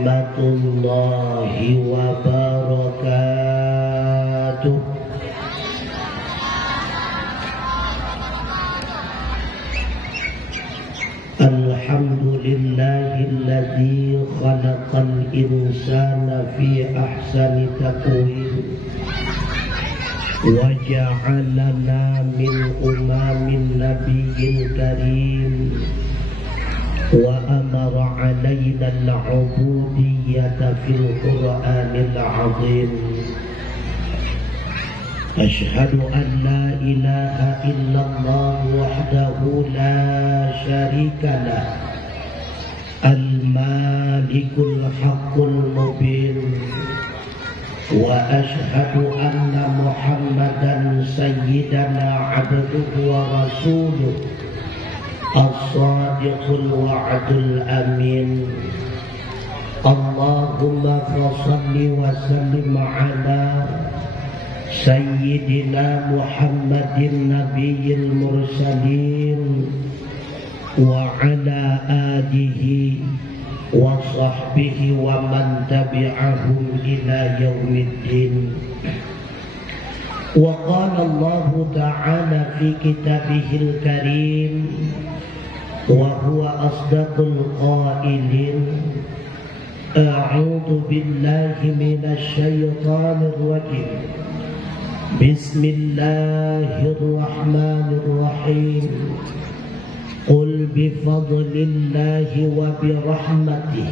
warahmatullahi wabarakatuh. Alhamdulillahilladzi khalaqal insana fi ahsani taqwim wa ja'alana min umamin nabiyyin karim wa amara alaina al-ubudiyyata fil Qur'anil azim. Ashhadu an la ilaha illallah wahdahu la syarika lah, al-malikul haqqul mubin, wa ashhadu anna Muhammadan sayyidana abduhu wa rasuluh as-sadiqul wa'dul amin. Allahumma salli wa sallim ala Sayyidina Muhammadin Nabiyil Mursalin wa ala alihi wa sahbihi wa man tabi'ahum ila yaumiddin. Wa qala Allah ta'ala fi kitabihil karim wa huwa asdaqul qailin. A'udzu billahi minasy syaithanir rajim. Bismillahirrahmanirrahim. Qul bifadlillahi wa birahmatihi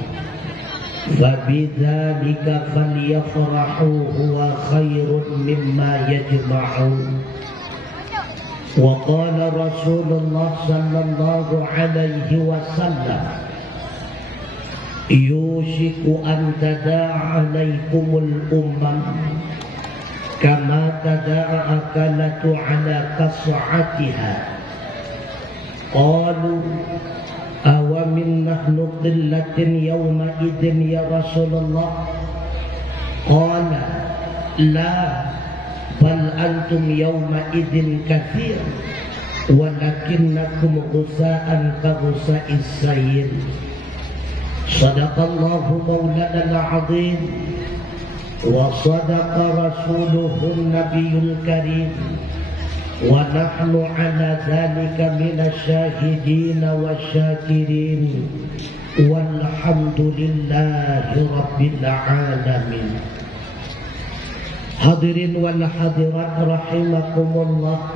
fabidzalika falyafrahu huwa khairun mimma yajma'un. Wa qala Rasulullah sallallahu alaihi wasallam, yushiku an tada'a alaikumul ummam kama tada'a akalatu ala kas'atiha. Qalu awa min nahnu qillatin yawma idin ya Rasulullah? Qala la bal antum yawma idin kathir walakinnakum ghusa'an ka ghusa'is sayl. Sadaqallahu maulana al-azim wa sadaqa rasuluhun nabiyul karim wa nahnu ala dhalika minas syahidin wa syakirin walhamdulillahi rabbil alamin. Hadirin wal hadirat rahimakumullah,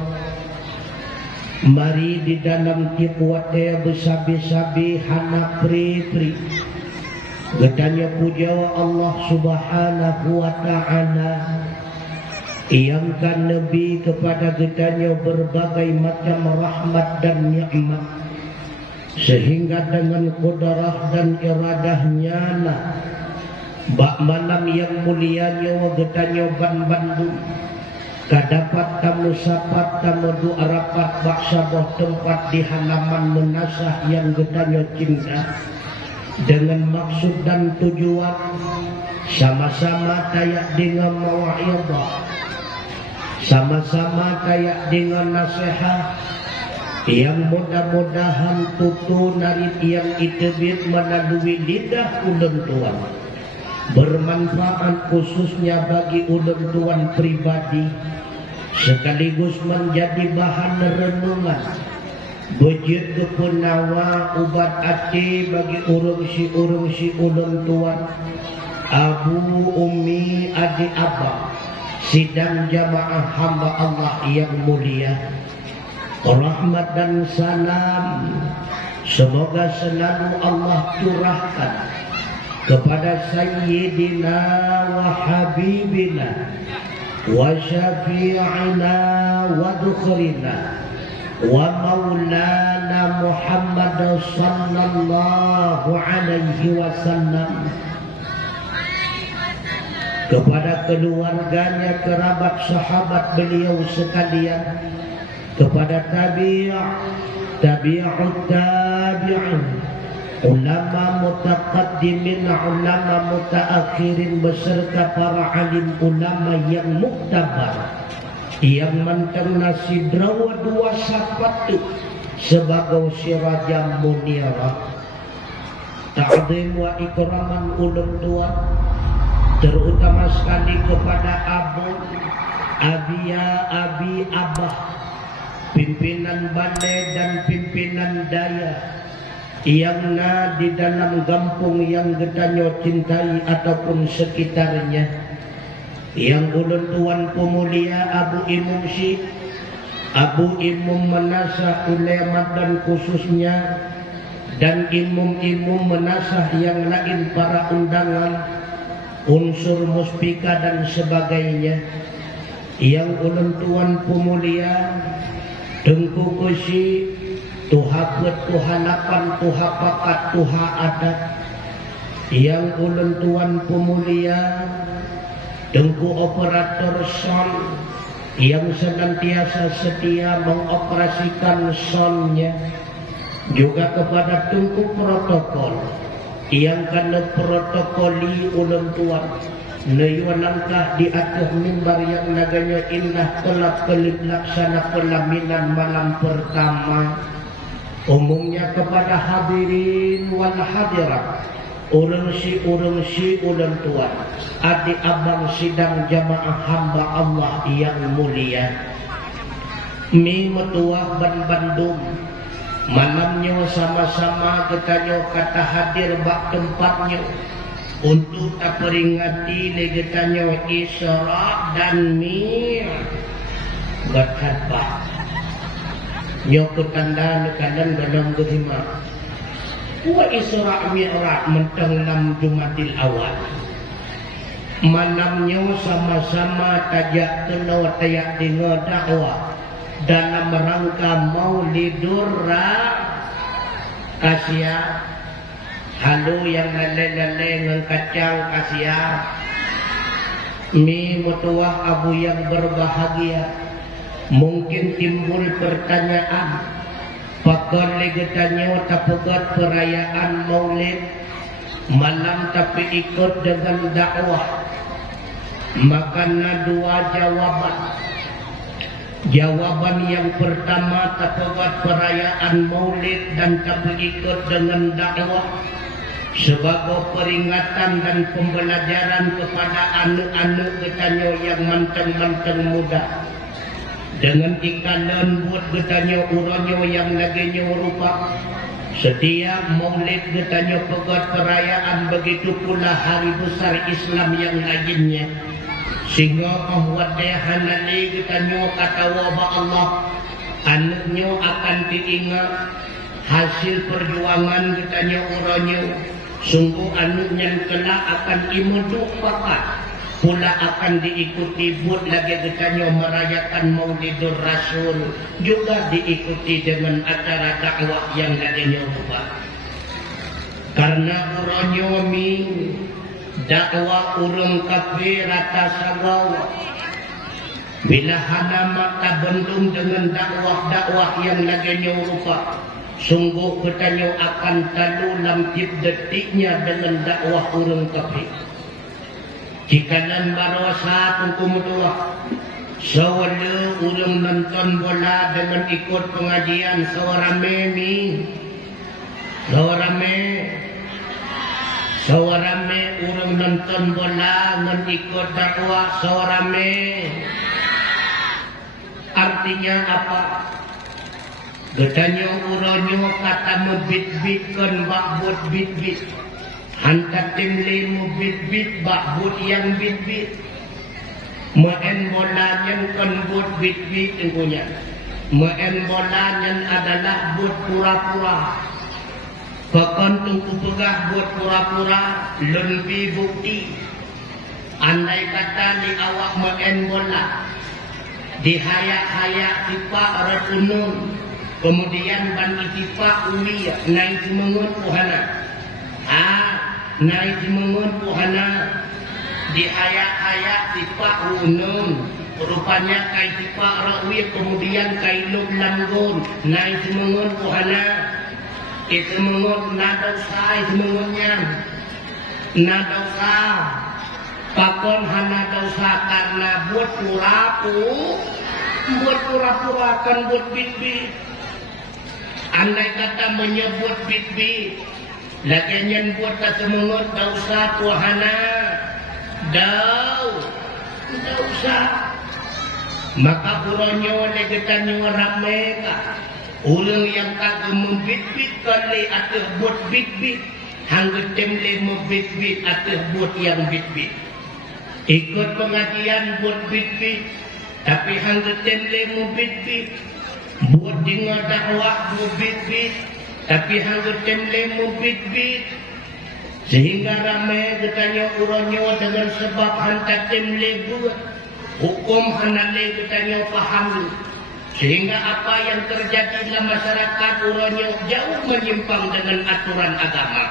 mari di dalam tipuate besabi-sabi hana pri-pri gedanya puja Allah subhanahu wa ta'ala yang kan Nabi kepada gedanya berbagai macam rahmat dan nikmat, sehingga dengan qudrah dan iradahnya lah bak malam yang mulianya wa gedanya ban Bandung kadapat tamu sapat tamu doa rapat bak sabah tempat di halaman menasah yang gedanya cinta dengan maksud dan tujuan sama-sama tayak dengan mawa'idhah, sama-sama tayak dengan nasihat yang mudah-mudahan tutu narit yang itebit melalui lidah ulun tuan bermanfaat khususnya bagi ulun tuan pribadi, sekaligus menjadi bahan renungan bejit kepenawa ubat ati bagi urung si ulun tuan, abu umi adik abang sidang jamaah hamba Allah yang mulia. Rahmat dan salam semoga selalu Allah curahkan kepada Sayyidina wa Habibina wa Syafi'ina wa Dukhrina wa Maulana Muhammad sallallahu alaihi wasallam, kepada keluarganya, kerabat, sahabat beliau sekalian, kepada tabi'ut tabi'in, ulama mutaqaddimin, ulama mutaakhirin, beserta para alim ulama yang muktabar, yang manteng nasi drawa dua sapatu sebagai sirajam munira. ta'zim wa ikraman ulun tua, terutama sekali kepada abun, abia, abi, abah, pimpinan balai dan pimpinan daya yang di dalam kampung yang gedanyo cintai ataupun sekitarnya, yang ulun tuan pemulia Abu Imum Syekh, Abu Imum Menasah ulama dan khususnya, dan imum-imum menasah yang lain, para undangan, unsur muspika dan sebagainya, yang ulun tuan pemulia Tengku Kusi, Tuha Pet, Tuha Lapan, Tuha Pakat, Tuha Adat, yang ulun tuan pemulia Tengku Operator Son, yang senantiasa setia mengoperasikan sonnya, juga kepada Tengku Protokol yang kena protokoli ulun tuan Neyo langkah di atas mimbar yang naganya indah telah kelip laksana pelaminan malam pertama. Umumnya kepada hadirin wal hadirat, urang si ulun tuan, adik abang sidang jamaah hamba Allah yang mulia. Mi metuah ban Bandung, malamnya sama-sama kita kata hadir bak tempatnya untuk tak peringati negetanya Isra dan Mi'raj. Berkata nyo ketanda kadang dalam berhima wa Isra Mi'raj mentang 6 Jumadil Awal. Malamnya sama-sama tajak telo tayak dengar dakwah dalam rangka Maulidur Kasya. Halo yang lele-lele ngengkacang Kasya, mi mutuah abu yang berbahagia. Mungkin timbul pertanyaan, pakar legetannya tapegat perayaan Maulid malam tapi ikut dengan dakwah. Makanya dua jawaban. Jawaban yang pertama, tapegat perayaan Maulid dan tapi ikut dengan dakwah sebagai peringatan dan pembelajaran kepada anak-anak ketanyo yang manteng-manteng muda, dengan ikalan buat ketanyo uronyo yang laginya rupa setiap Maulid ketanyo pegat perayaan, begitu pula hari besar Islam yang lainnya, sehingga bahwa dehanali ketanyo kata wabah Allah anaknya akan diingat hasil perjuangan ketanyo uronyo. Sungguh anaknya kelak akan imuduk pakat, pula akan diikuti buat lagi ketanyo merayakan Maulidur Rasul, juga diikuti dengan acara dakwah yang lainnya rupa. Karena uronyo mi dakwah urung kafe rata sagawa, bila hana mata bendung dengan dakwah-dakwah yang lainnya rupa, sungguh ketanyo akan talu lampit detiknya dengan dakwah urung kafe. Jikalan barosa tungku mutua sawala urung nonton bola dengan ikut pengajian sawarame mi sawarame urung nonton bola dengan ikut dakwah sawarame. Artinya apa? Gedanyo uronyo kata membit-bitkan bakbut bit-bit, hantar timli mubit-bit bakbut yang bit-bit, meen bolanyan kan but bit-bit tentunya, meen bolanyan adalah but pura-pura. Bahkan tunggu pegah buat pura-pura lebih bukti. Andai kata di awak meen bola, dihayak-hayak tipa orang unung, kemudian ban itipak uli naik mengun puhana, naik mengun puhana, dihayak-hayak tipak unung, rupanya kai tipak rawi, kemudian kai lub langgon, naik mengun puhana, itu mengun nadausa, itu mengunnya nadausa, pakon hana dausa karena buat pura-pura kan buat bit-bit. Andai kata menyebut bit-bit, lagi nyen buat tak semungut tak usah Tuhana tak usah. Maka uronyo legetanyo rame ka orang yang kagak membit-bit kali atau buat bit-bit hangga temle membit-bit atau buat yang bit-bit ikut pengajian buat bit-bit tapi hangga temle membit-bit buat dengar dakwah buat bit-bit tapi hangga temle membit-bit sehingga ramai katanya uronyo dengan sebab hantar temle buat hukum hanale katanya paham sehingga apa yang terjadi dalam masyarakat uronyo jauh menyimpang dengan aturan agama.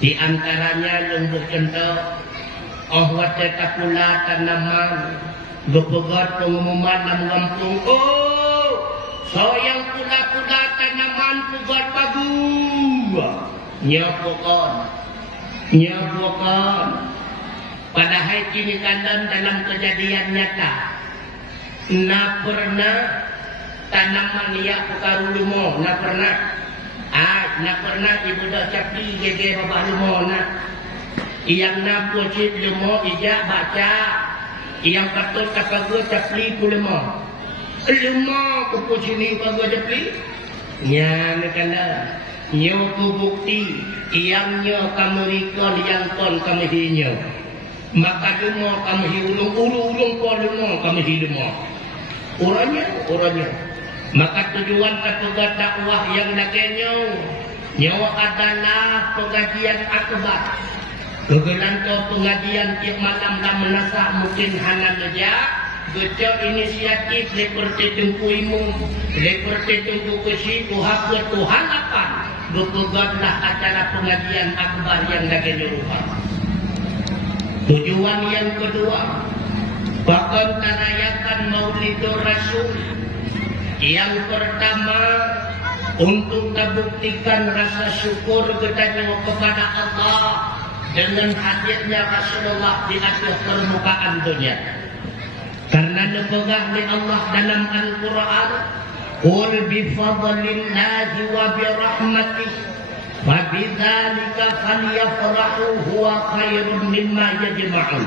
Di antaranya lembut contoh wate takula tanaman bepegat pengumuman dalam kampung soyang pula tanaman pegat bagus nyapokan padahal kini kadang dalam kejadian nyata na pernah tanaman liak pukaru lumo na pernah ibu dah capi gege babah lumo yang na pocit lumo ijak baca yang patut kata gue capli pu lumo ke sini gue capli nya nakala nyo ku bukti yang nyo kamu rikon yang kon kamu hinyo maka lumo kamu hi ulung ko lumo kamu hi lumo uranya maka tujuan petugas dakwah yang lagenyo nyawa adalah pengajian akbar kegelanto pengajian tiap malam dan menasa mungkin hanan saja betul inisiatif seperti tungkuimu seperti tungku kesi Tuhan apa berpegatlah acara pengajian akbar yang lagenyo rupa. Tujuan yang kedua bahkan terayakan Maulidur Rasul. Yang pertama untuk membuktikan rasa syukur kita kepada Allah dengan hadirnya Rasulullah di atas permukaan dunia. Karena nepegah di Allah dalam Al-Quran, qul bifadlillahi wa birahmatih fabidzalika falyafrahu huwa khairun mimma yajma'un.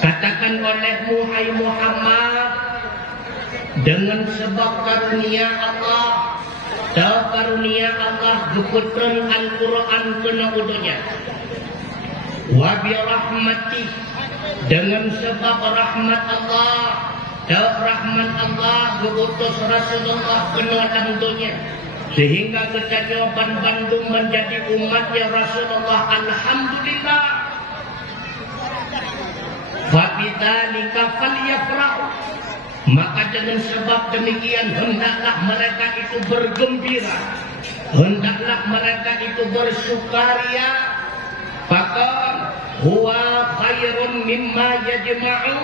Katakan olehmu hai Muhammad, dengan sebab karunia Allah, karunia Allah geputran Al-Quran kena udunya. Wa bi rahmatih, dengan sebab rahmat Allah, rahmat Allah geputus Rasulullah kena dalam dunia. Sehingga kita jawaban Bandung menjadi umatnya Rasulullah. Alhamdulillah. Fabidzalika falyafrahu, maka dengan sebab demikian hendaklah mereka itu bergembira, hendaklah mereka itu bersukaria. Bahkan huwa khairun mimma yajma'un,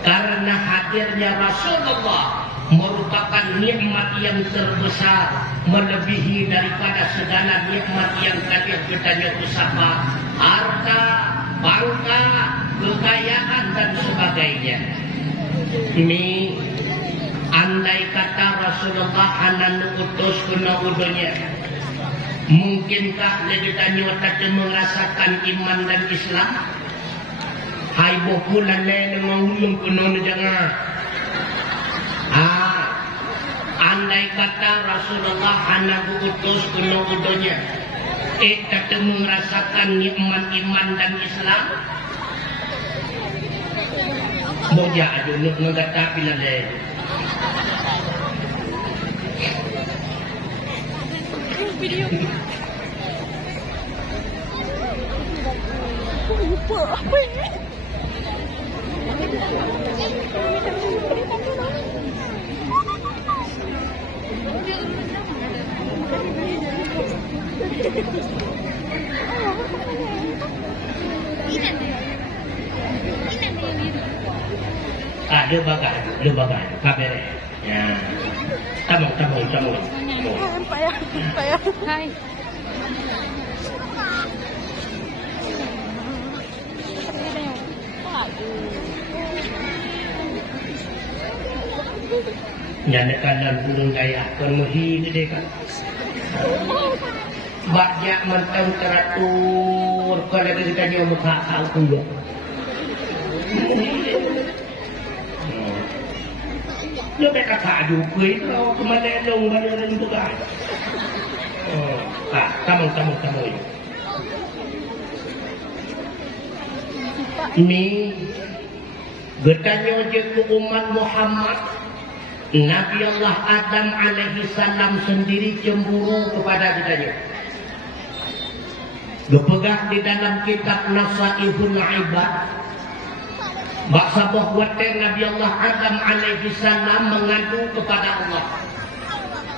karena hadirnya Rasulullah merupakan nikmat yang terbesar, melebihi daripada segala nikmat yang tadi kita usaha, harta, bangsa, kekayaan dan sebagainya. Ini andai kata Rasulullah anan utus kena udunya, mungkinkah kita nyata merasakan iman dan Islam? Hai bokulan dengan ulung kena jangan. Andai kata Rasulullah anak utus kena udunya, kita merasakan nikmat iman dan Islam. Moja aja nak tapi lagi. Video. Lupa apa ini? Dia bagai, kabar. Ya, tamu. Payah. Hai. Nyana kanan burung gaya, kan muhi gede kan. Bajak mentang teratur kalau kita nyoba tahu tu ya. Lo mereka tak juga itu kemana dong bayaran itu kan? Kamu ini. Ini bertanya je ke umat Muhammad. Nabi Allah Adam alaihi salam sendiri cemburu kepada kita. Dipegang di dalam kitab Nasaihul Ibad. Baksa bahwa Nabi Allah Adam alaihi salam mengadu kepada Allah.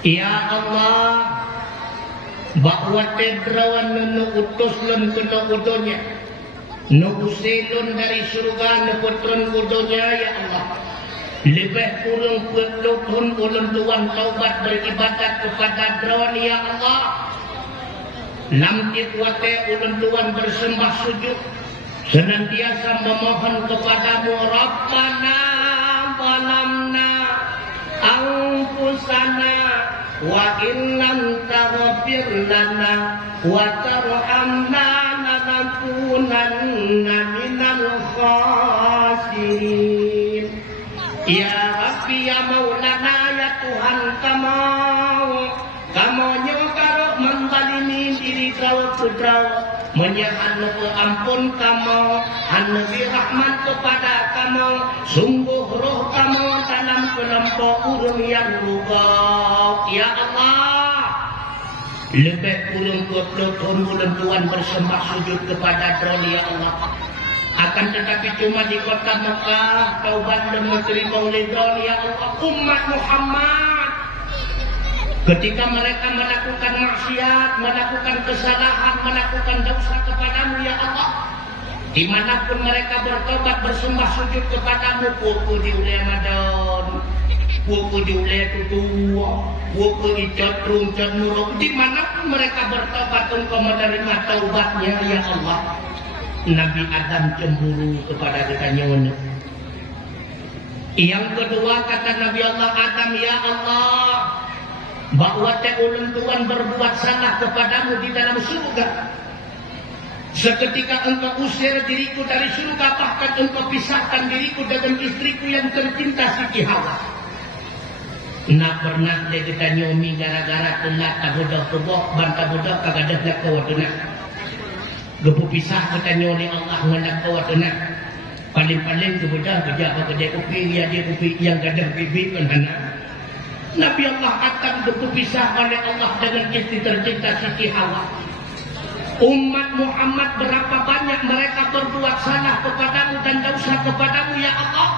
Ya Allah, bahwa tedrawan nu utus lun kena udonya. Nu usilun dari surga nu putron udonya ya Allah. Lebih kurang perluhun ulun tuan taubat beribadat kepada drawan ya Allah. Lamkit wate ulun tuan bersembah sujud senantiasa memohon kepadamu Rabbana zalamna anfusana wa illam taghfir lana wa tarhamna lanakunanna minal khasirin. Ya Rabbi ya Maulana ya Tuhan kamu nyokaro menzalimi diri kau putra menyahan ampun kamu hanbi rahmat kepada kamu sungguh roh kamu dalam kelompok urun yang luka ya Allah. Lebih kurang 20 bulan Tuhan bersembah sujud kepada Tuhan ya Allah. Akan tetapi cuma di kota Mekah taubat dan menerima oleh Tuhan ya Allah umat Muhammad. Ketika mereka melakukan maksiat, melakukan kesalahan, melakukan dosa kepadamu ya Allah, dimanapun mereka bertobat bersembah sujud kepadamu, puku diulai Ramadan, puku diulai tutua, puku dicotrung cenuruk, dimanapun mereka bertobat untuk menerima taubatnya ya Allah. Nabi Adam cemburu kepada ditanya. Yang kedua kata Nabi Allah Adam, ya Allah, bahwa ulun Tuhan berbuat salah kepadamu di dalam surga. Seketika engkau usir diriku dari surga, bahkan engkau pisahkan diriku dengan istriku yang tercinta Siti Hawa. Nak pernah dia kita nyomi gara-gara telat tabudah kebok, bantah budak kagadah nak kawadunah. Gepu pisah kita nyoli Allah mendak kawadunah. Paling-paling kebudah kerja kerja kopi dia kopi yang gadah bibit penhana. Nabi Allah akan berpisah oleh Allah dengan istri tercinta Siti Hawa. Umat Muhammad berapa banyak mereka berbuat salah kepadamu dan dosa kepadamu ya Allah,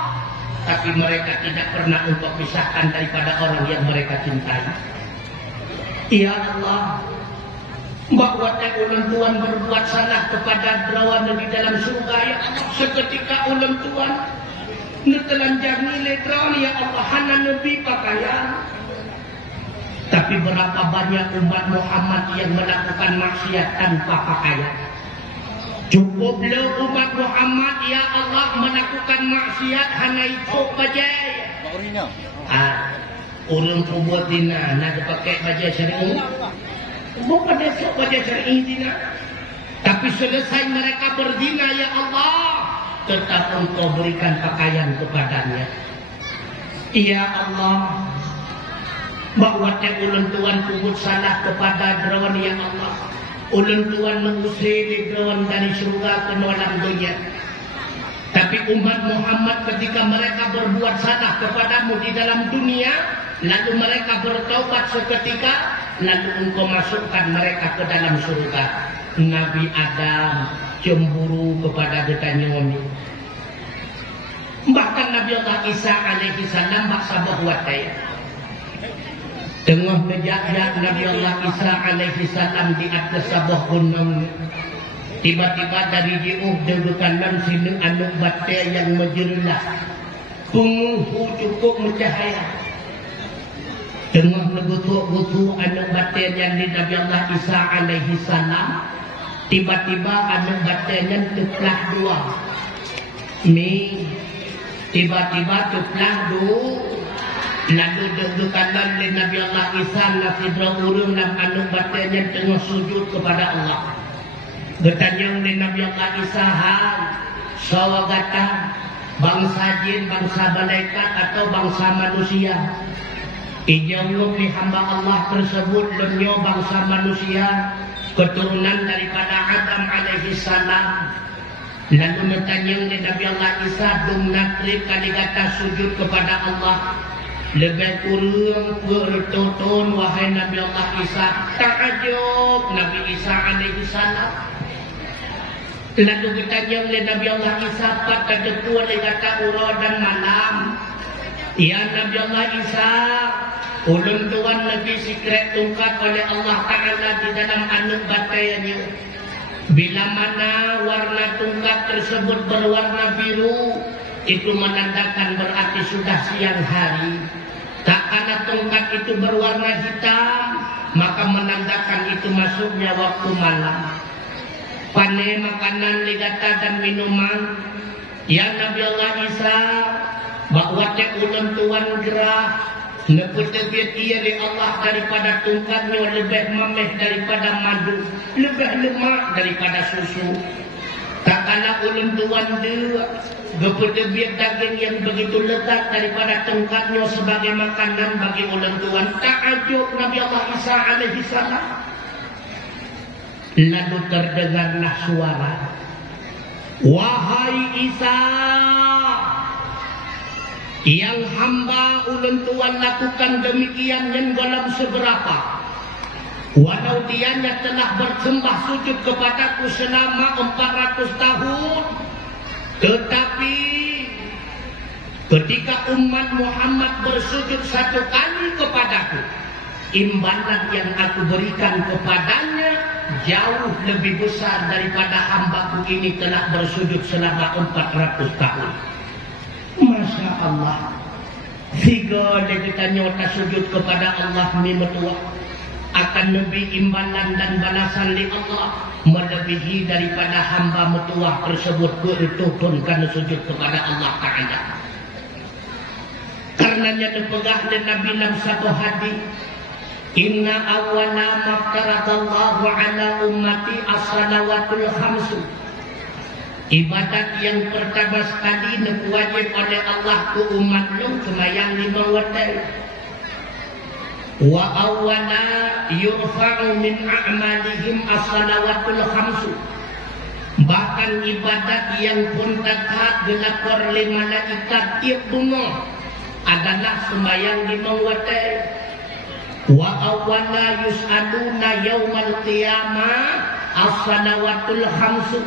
tapi mereka tidak pernah engkau pisahkan daripada orang yang mereka cintai. Ya Allah, bahwa ulun Tuhan berbuat salah kepada derawan di dalam surga ya Allah, seketika ulun Tuhan netelanjang nilai derawan ya Allah hana nabi pakaian. Tapi berapa banyak umat Muhammad yang melakukan maksiat tanpa pakaian. Cukuplah umat Muhammad ya Allah melakukan maksiat hana itu bajai. Urun kubuat dina nak pakai bajai syar'i. Bukan esok bajai syar'i dina. Tapi selesai mereka berzina ya Allah, tetap engkau berikan pakaian kepadanya. Ya Allah, bahwa ulun Tuhan kubut salah kepada derawan ya Allah. Ulun Tuhan mengusir derawan dari surga ke dalam dunia. Tapi umat Muhammad ketika mereka berbuat salah kepadamu di dalam dunia, lalu mereka bertaubat seketika, lalu engkau masukkan mereka ke dalam surga. Nabi Adam cemburu kepada ditanyoni. Bahkan Nabi Allah Isa alaihi salam baksa bahwa tengah kejadian Nabi Allah Isa alaihi salam di atas sebuah gunung, tiba-tiba dari jauh dari kanan sini anu batu yang menjerlah, penguhu cukup mencahaya. Tengah negutu-gutu anu batu yang di Nabi Allah Isa alaihi salam, tiba-tiba anu batunya terbelah dua. Tiba-tiba terbelah dua. lalu dedukanan li Nabi Allah Isa nasibra urung dan anu batenya tengah sujud kepada Allah. Bertanya li Nabi Allah Isa sawagata bangsa jin, bangsa malaikat atau bangsa manusia. Ijawab li hamba Allah tersebut lenyo bangsa manusia keturunan daripada Adam alaihi salam. Lalu bertanya li Nabi Allah Isa dumnatrib kaligata sujud kepada Allah. Lebih kurang bertonton wahai Nabi Allah Isa. Ta'ajub Nabi Isa alaihi salam. Lalu bertanya oleh Nabi Allah Isa pada ketua kata urau dan malam. Ya Nabi Allah Isa, ulun tuan Nabi secret tungkat oleh Allah Ta'ala di dalam anu batayanya. Bila mana warna tungkat tersebut berwarna biru, itu menandakan berarti sudah siang hari. Tak ada tongkat itu berwarna hitam, maka menandakan itu masuknya waktu malam. Pane makanan ligata dan minuman. Ya Nabi Allah Isa, bahwa cek ulun tuan gerah, nepetebit ia di Allah daripada tongkatnya lebih mameh daripada madu, lebih lemak daripada susu. Tak kala ulun tuan dia gepetebit daging yang begitu lezat daripada tongkatnya sebagai makanan bagi ulun tuan. Ta'ajub Nabi Allah Isa alaihi salam. Lalu terdengarlah suara, wahai Isa, yang hamba ulun tuan lakukan demikian yang dalam seberapa. Walau dianya telah bersembah sujud kepadaku selama 400 tahun, tetapi ketika umat Muhammad bersujud satu kali kepadaku, imbalan yang aku berikan kepadanya jauh lebih besar daripada hambaku ini telah bersujud selama 400 tahun. Masya Allah. Tiga kita nyota sujud kepada Allah ni metua akan lebih imbalan dan balasan li Allah melebihi daripada hamba metua tersebut berturunkan sujud kepada Allah Ta'ala. Karenanya dipegah oleh Nabi dalam satu hadis, inna awwala maftaradallahu ala ummati as-salawatul khamsu. Ibadat yang pertama sekali wajib oleh Allah ke umat lu sembahyang 5 waktu. Wa awwala yurfa'u min a'malihim as-salawatul khamsu. Bahkan ibadat yang pun tetap dilapor oleh malaikat tiap bunga adalah sembahyang 5 waktu. Wa awwala yus'aluna yaumal qiyamah as-salawatul khamsu.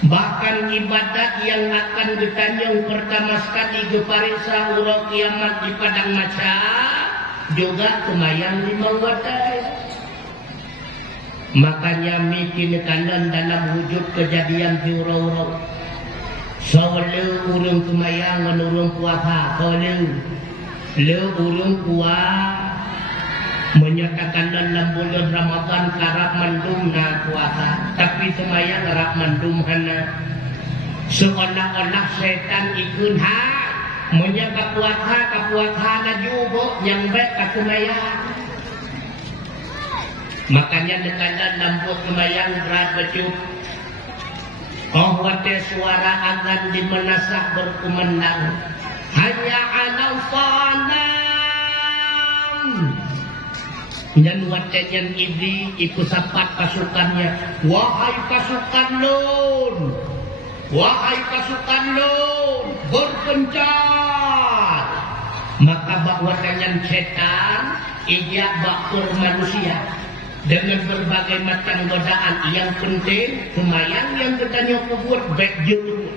Bahkan ibadat yang akan ditanya pertama sekali keparisa urut kiamat di padang mahsyar juga sembahyang 5 waktu. Makanya mikir kanan dalam wujud kejadian di urau-urau. Soalnya urung sembahyang urung puasa, soalnya le urung puasa menyatakan dalam bulan Ramadan karap mandum na puasa, tapi semaya karap mandum hana. Seolah-olah setan ikut menyebab puasa na juga yang baik ke semaya. Makanya dengan dalam sembahyang berat becut, wate suara azan di menasah berkumandang, hanya ala salam. Dan wajanyan ini ikut sapat pasukannya, wahai pasukan Nun, wahai pasukan Nun, berpencar. Maka bak wajanyan setan ijak bakur manusia dengan berbagai macam godaan. Yang penting sembahyang yang bertanya kubur baik juru.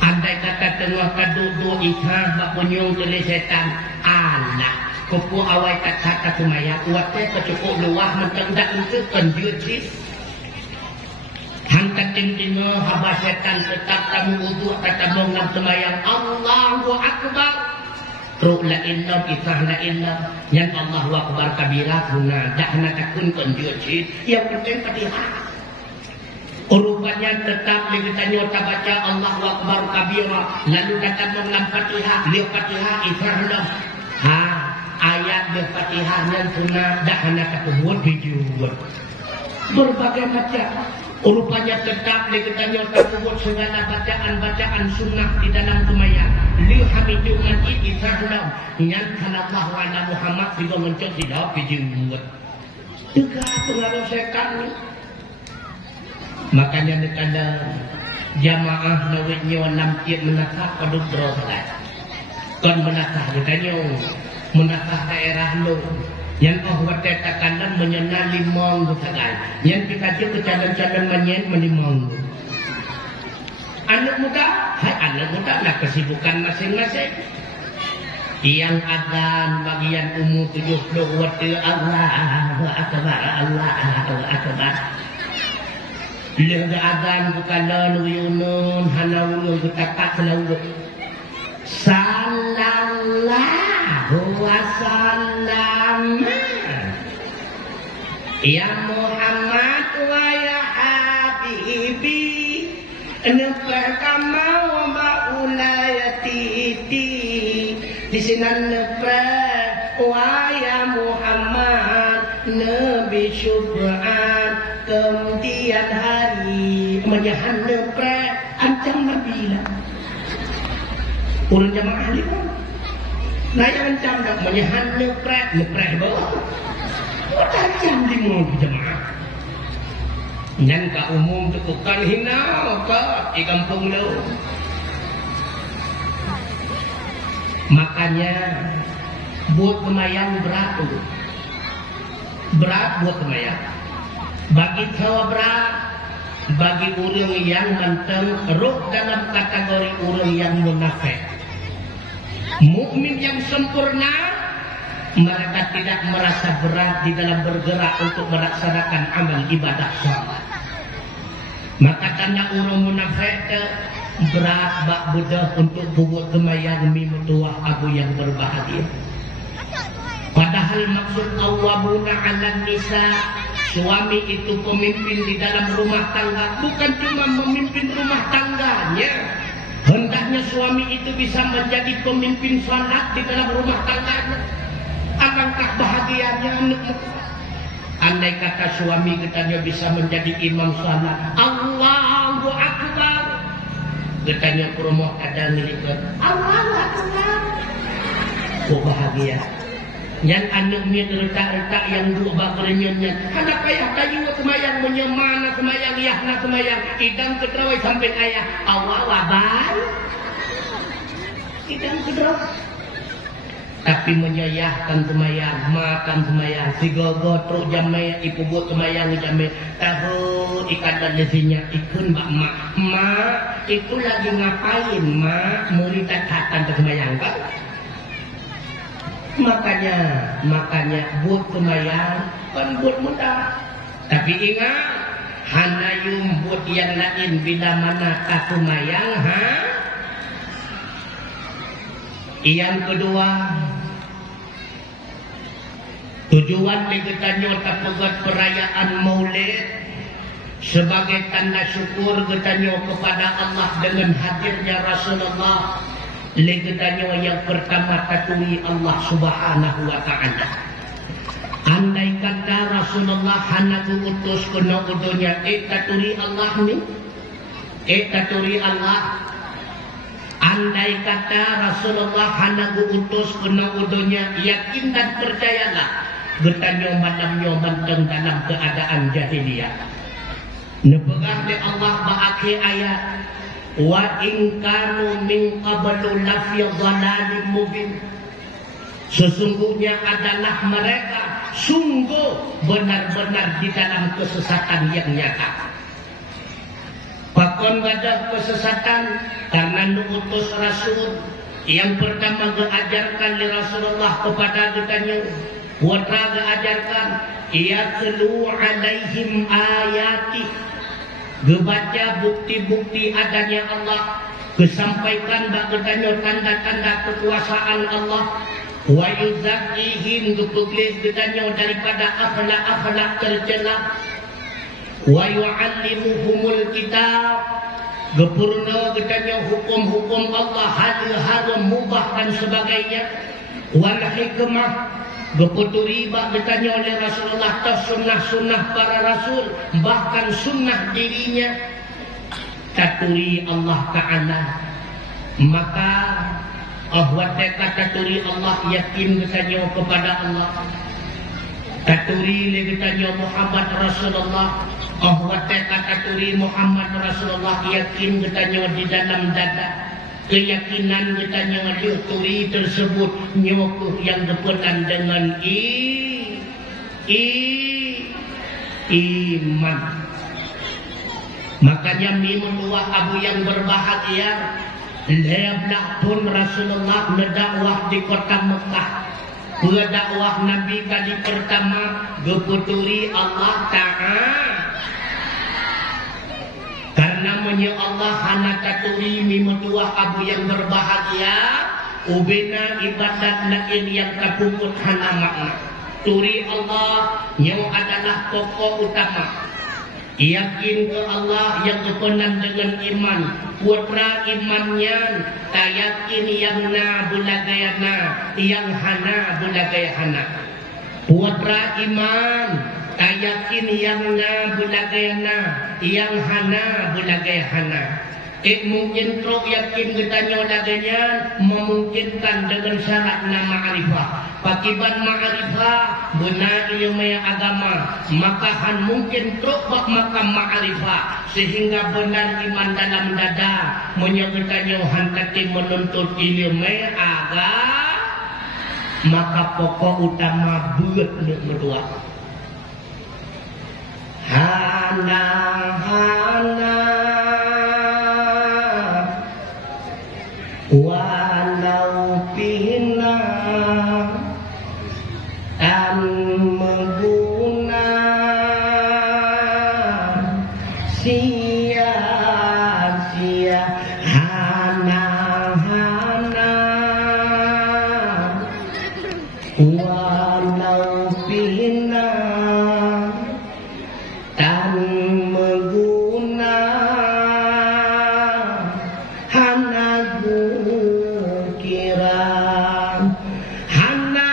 Andai kata tengah kaduk-duk ikhah bak penyung oleh setan, anak kupu awai tak kata semaya kuatnya kecukup luah mentendak untuk penjuci hantar tingginya haba setan tetap tamu wuduk kata mengam semayang Allahu Akbar ruh la illam isah la illam yang Allahu Akbar kabirah guna dah nak takun penjuci yang penting padihat rupa rupanya tetap kita baca Allahu Akbar kabira lalu datang dalam Fatihah li Fatihah ifrahlah ayat di Fatihah yang sunnah dah hendak buat video berbagai macam rupanya tetap kita buat segala bacaan sunnah di dalam sembahyang li hamidu man ifrahlah yang sallallahu ala Muhammad juga mencok di dalam video buat tegak pengaruh setan ni. Makanya kadang jamaah nawainya nampiat menakah pada berobat. Kan menakah katanya menakah daerah lo. Yang Allah katakan menyenali mong kesagai. Yang kita je kecadan-cadan menimong. Anak muda, anak muda lah kesibukan masing-masing. Yang akan bagian umur 70 waktu Allahu Akbar, Allahu Akbar. Lega adan bukan uyunun hanawun kutakat selalu sallallahu wasallam ya Muhammad wa ya habibi nafkama wa maulayati di sini wa ya Muhammad nabi syubhan kemudian hari menyahan lepre ancam nabila urun jamaah ahli pun nah yang ancam nak menyahan lepre bawah ancam di mulut jamaah dan ka umum tukukan hina ka di kampung lo makanya buat kemayang berat buat kemayang bagi tawa berat bagi orang yang menteng roh dalam kategori orang yang munafik mukmin yang sempurna mereka tidak merasa berat di dalam bergerak untuk melaksanakan amal ibadah salat maka tanda orang munafik berat bak bedah untuk buat kemayang mimutuah abu yang berbahagia padahal maksud awwabuna 'alan nisa suami itu pemimpin di dalam rumah tangga bukan cuma memimpin rumah tangganya hendaknya suami itu bisa menjadi pemimpin salat di dalam rumah tangganya alangkah bahagianya andai kata suami katanya bisa menjadi imam salat Allahu Akbar katanya promo ada miliknya Allahu Akbar bahagia yang anaknya retak-retak yang dua bakarnya anak ayah kayu semayang menyemana semayang yahna semayang idam kedrawai sampai ayah awal wabai idam kedrawai tapi menyayahkan semayang makan semayang si gogo truk jamai ibu buat semayang jamai tahu ikatan lesinya ikun mbak mak itu lagi ngapain mak murid katan semayang kan makanya buat kemayang kan buat mudah tapi ingat hanayum buat yang lain bila mana tak kemayang yang kedua tujuan diketanya terpegat perayaan maulid sebagai tanda syukur ketanya kepada Allah dengan hadirnya Rasulullah legetanya yang pertama tatui Allah Subhanahu wa ta'ala andai kata Rasulullah hana utus kena udunya taturi Allah ni taturi Allah andai kata Rasulullah hana utus kena udunya yakin dan percayalah getanya madamnya banteng dalam keadaan jahiliyah nepegah di Allah ba'aki ayat wa in kanu min qablu lafi dhalalin mubin sesungguhnya adalah mereka sungguh benar-benar di dalam kesesatan yang nyata pakon wadah kesesatan karena nuutus rasul yang pertama diajarkan oleh Rasulullah kepada kitanya watra diajarkan yatlu alaihim ayati gebaca bukti-bukti adanya Allah kesampaikan bagedanya tanda-tanda kekuasaan Allah wa yuzakkihim gepeglis gedanya daripada akhlak-akhlak tercela wa yu'allimuhumul kitab gepurna getanya hukum-hukum Allah halal haram mubah dan sebagainya wal hikmah geputuri bak getanya oleh Rasulullah tas sunnah-sunnah para rasul bahkan sunnah dirinya taturi Allah Ta'ala maka ahwat taturi Allah yakin getanya kepada Allah taturi getanya Muhammad Rasulullah ahwat taturi Muhammad Rasulullah yakin getanya di dalam dada keyakinan getanya diuturi tersebut nyokuh yang berkenaan dengan iman. Makanya mimullah abu yang berbahagia leblah pun Rasulullah mendakwah di kota Mekah dakwah Nabi kali pertama geputuri Allah Ta'ala karena menye Allah hana katuri mimetuah abu yang berbahagia ubena ibadat lain yang kapungkut hana makna turi Allah yang adalah pokok utama yakin ke Allah yang kepenan dengan iman putra imannya tak yakin yang na bulagayana yang hana bulagayana putra iman tak yakin yang na bulagayana yang hana bulagayana mungkin truk yakin getanya laganya memungkinkan dengan syarat nama ma'rifah pakiban ma'rifah benar ilmu agama maka han mungkin truk bak makam ma'rifah sehingga benar iman dalam dada menyebutkannya han kati menuntut ilmu agama maka pokok utama buat berdua hana walau pina dan mengguna sia-sia hana walau pina dan mengguna hana kira hana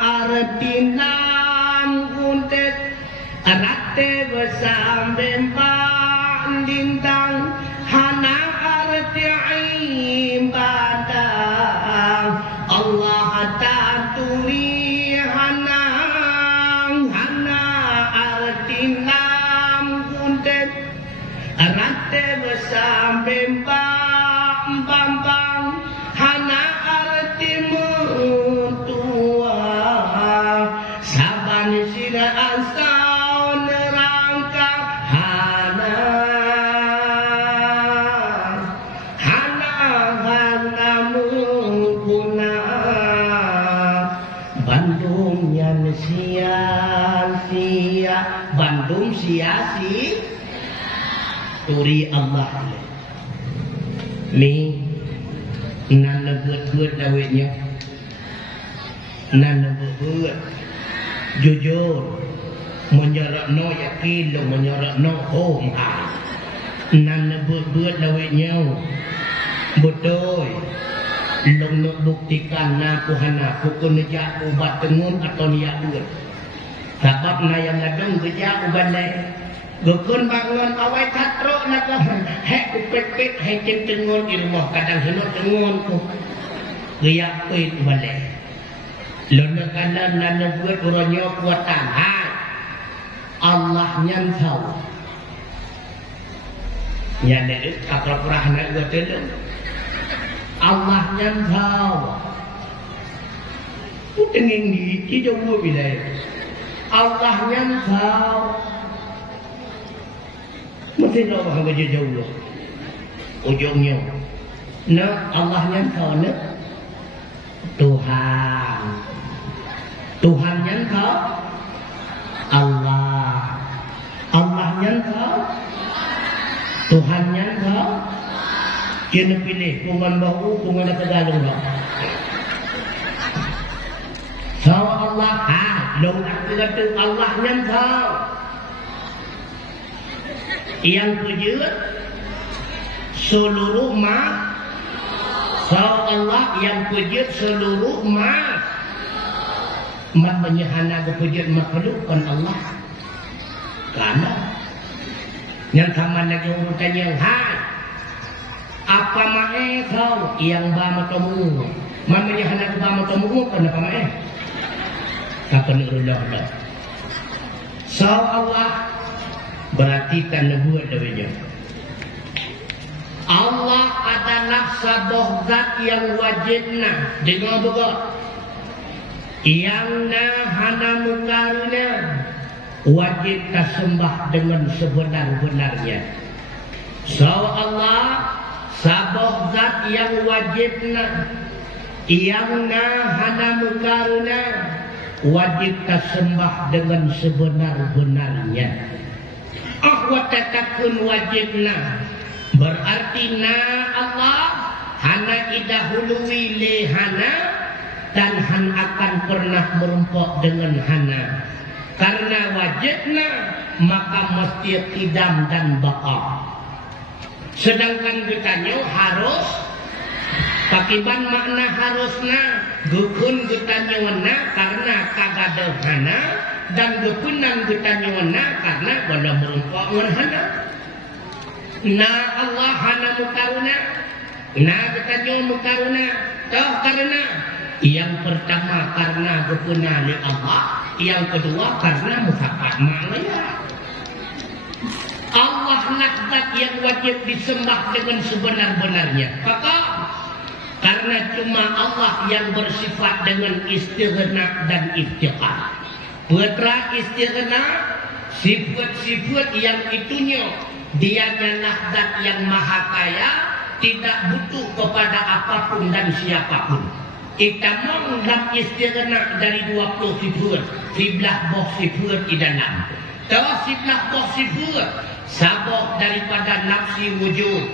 artinam kuntet arate besambe lintang hana arti ibadah Allah taturi hana artinam kuntet arate besambe bambang hana arti mutua saban sila asal nerangka hana mungkuna Bandung yang sia-sia Bandung sia-sia turi Allah ni nan lebut-but dawetnya nan lebut jujur menyarakno yakin lo menyarakno hom nan lebut-but dawetnya betul long nak buktikan na kuhana pukul nejak ubat tengun atau niat duit sebab na yang ngadeng kerja ubat lain gukun bangun awai tatrok nak hek upet-pet hek tengun di rumah kadang henok tengun ku riak pet balik lona kanan nana buat orangnya kuat tahan Allah yang tahu yang ada kapal perah nak buat tenung Allah yang tahu dengan ini tidak boleh bilang Allah yang tahu mesti nak orang kerja jauh ujungnya nak Allah yang tahu nak Tuhan yang tahu Allah yang tahu Tuhan yang tahu kena pilih pungan bau pungan kegalung lah so Allah lo nak kata Allah yang tahu yang pujud seluruh Allah yang pujud seluruh menyehana kepujud makhluk kan Allah karena yang sama lagi urutan yang hai apa mae kau yang ba matamu menyehana ke ba matamu kan apa mae kapan Allah so Allah berarti tan buat dawanya Allah adalah sebuah zat yang wajibna dengan begot yang hana mukaruna wajib tersembah dengan sebenar-benarnya. So Allah sebuah zat yang wajibna yang hana mukaruna wajib tersembah dengan sebenar-benarnya. Wa tatakun wajibna berarti Allah hana idahului lehana dan han akan pernah merumpok dengan hana karena wajibna maka mesti qidam dan baqa sedangkan getanya harus pakiban makna harusna gukun getanya wana karena kagada hana dan gepunang getanya wana karena belum merumpok dengan hana. Na Allah hana mukaruna na getanya mukaruna toh karena yang pertama karena gepuna li Allah yang kedua karena mufakat maknanya Allah nakbat yang wajib disembah dengan sebenar-benarnya maka karena cuma Allah yang bersifat dengan istighna dan iftiqar putra istighna sifat-sifat yang itunya dia adalah zat yang maha kaya, tidak butuh kepada apapun dan siapapun. Kita menganggap istighna dari 20 sifat, 13 boh sifat di dalam. Terus 13 boh sifat, sabok daripada nafsi wujud,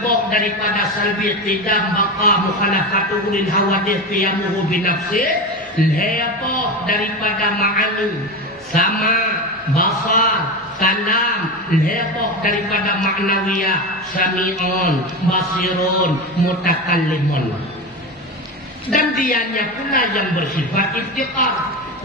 boh daripada salbi qidam baqa mukhalafatuhu lil hawadith qiyamuhu binafsi, lepoh daripada ma'ani, sama, basar, kalam, lepoh daripada maknawiyah, sami'un, basirun, mutakallimun. Dan dianya pula yang bersifat iftiqar.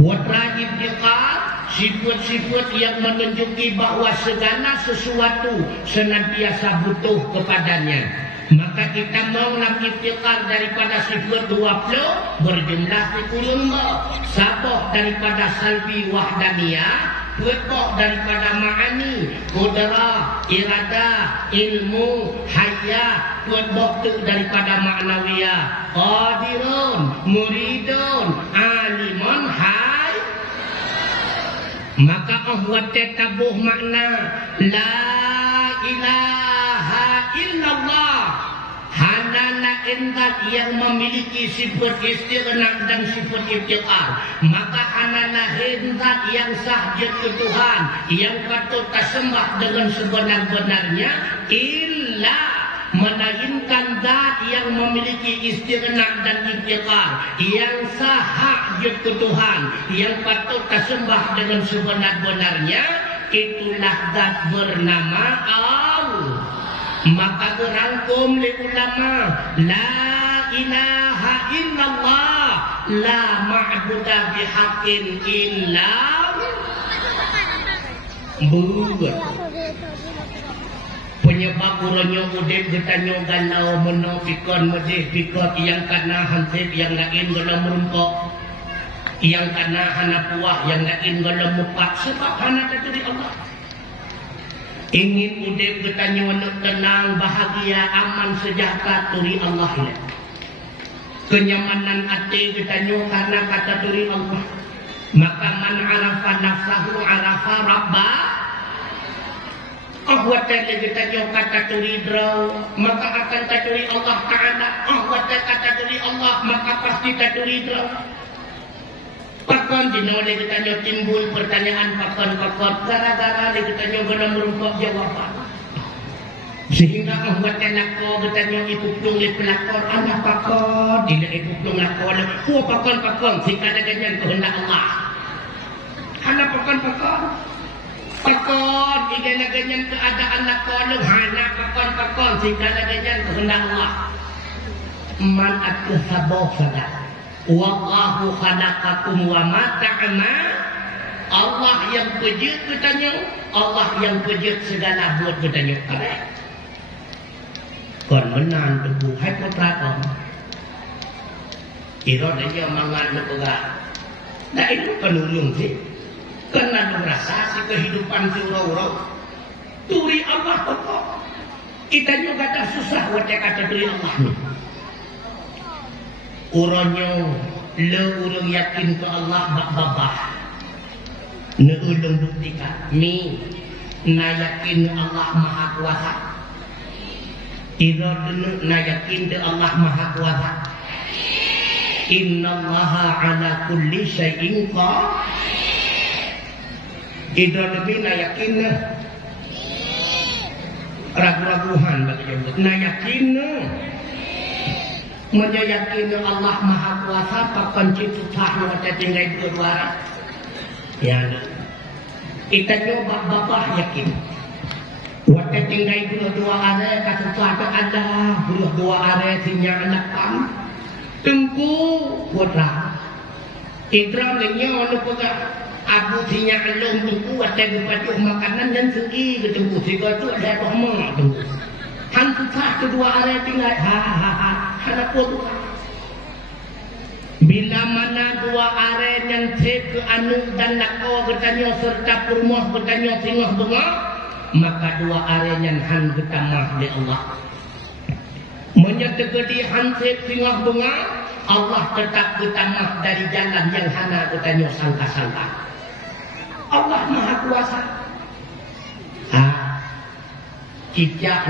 Watra iftiqar, sifat-sifat yang menunjuki bahwa segala sesuatu senantiasa butuh kepadanya. Maka kita mau iftiqar daripada sifat 20 berjumlah 30. Saboh daripada salbi wahdaniyah, Wetbok daripada ma'ani, kudara, irada, ilmu, hayat. Wetbok tu daripada ma'nawiyah, qadirun, muridun, alimun, hay. Maka ahwat tabuh makna la ilaha illallah. Hanana endat yang memiliki sifat istighna dan sifat iftiqar. Maka hanana endat yang sahjat ke Tuhan, yang patut tersembah dengan sebenar-benarnya, illa melainkan zat yang memiliki istighna dan iftiqar, yang sahjat ke Tuhan, yang patut tersembah dengan sebenar-benarnya, itulah zat bernama Allah. Maka berangkum li ulama la ilaha illallah la ma'buda bihaqqin illa buat penyebab uronyo udip getanyo galau menafikon medih pikot yang kana hansip yang lain galau merumpok yang kana hana puah yang lain galau mupak sebab hana dari Allah. Ingin udip bertanya untuk tenang, bahagia, aman, sejahtera turi Allah. Kenyamanan hati bertanya karena kata turi Allah. Maka man arafa nafsahu arafa rabbah. Ahwat bertanya kata turi draw, maka akan taturi Allah Ta'ala. Ahwat kata turi Allah, maka pasti taturi draw. Pakon dinoleh kita timbul pertanyaan pakon gara-gara kita guna merumpok jawaban sehingga ahwat tenako kita ipuplung le pelakon anak pakon dila ipuplung lakon pakon sehingga ada ganyan kehendak Allah anak pakon Pakon, igana ganyan keadaan lakon, hana pakon, sigala ganyan kehendak Allah. Man at-sabah sadat. Wallahu khalaqakum wa ma ta'mal. Allah yang pejut bertanya, Allah yang pejut segala buat bertanya. Kon menan teguh hai putra kon. Iro dia mangan lepegak. Nah itu penulung sih. Karena merasa si kehidupan si urau-urau. Turi Allah pokok. Kita juga tak susah wajah kata turi Allah nih. Uronyo le urang yakin ke Allah bak babah. Ne ulung buktikan mi na yakin Allah Maha Kuasa. Iro denu na yakin ke Allah Maha Kuasa. Innallaha ala kulli syai'in qadir. Iro demi na yakin ragu-raguhan bagi jemput. Na yakin menyayakin Allah Maha Kuasa pakan citu sahnu ada tinggal dua ya kita coba bapak yakin waktu tinggal dua area kata suatu ada dua area sinya anak kam tengku putra Idram lenya ono pega abu sinya alung tengku ada baju makanan dan segi tengku siga tu ada rahmah tengku han susah kedua area tinggal ada pun bila mana dua area yang cek ke anu dan lako bertanya serta permoh bertanya singoh bunga maka dua area yang han bertamah di Allah menyertegedi han cek singoh bunga Allah tetap bertamah dari jalan yang hana bertanya sangka-sangka Allah Maha Kuasa cicak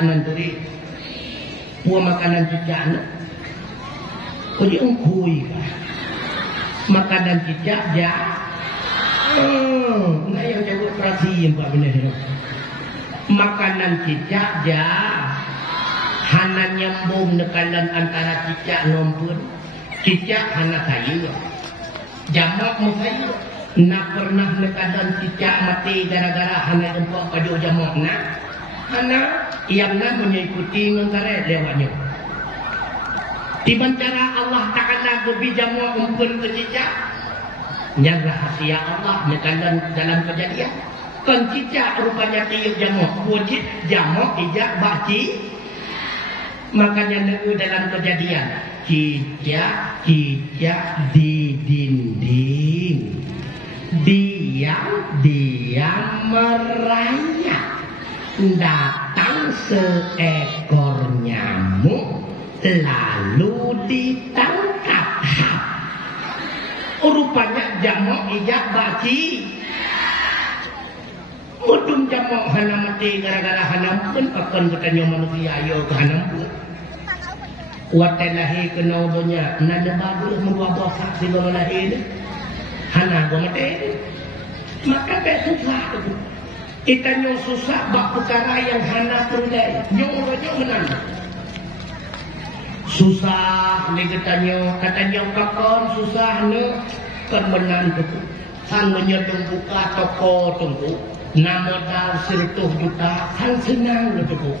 nanturi puan makanan cicak nak kau dia ungkui makanan cicak ja nah yang jauh operasi yang pak benar makanan cicak ja hana nyambung nekalan antara cicak nombor cicak hana kayu jamak mu kayu nak pernah nekadan cicak mati gara-gara hana jempok kado jamak nak hana yang nak mengikuti ngengkare lewatnya di cara Allah Ta'ala berbijamu umpun ke cicak yang rahasia Allah nekadan dalam kejadian kan cicak rupanya tiup jamak wujud jamak ijak baci makanya negu dalam kejadian cicak di dinding diam merayap datang seekor nyamuk lalu ditangkap rupanya jamok ijak baci udung jamok hana mati gara-gara hanam pun akan bertanya manusia ayo ke hanam pun watelahi kenaudonya nada bagus membuat saksi lahir hana gomate maka tak susah itu kita nyong susah bak perkara yang hana terulai nyong menang susah ni kata nyong kakon susah ne permenan tu sang menyedung buka toko tunggu nama modal 100 juta sang senang tu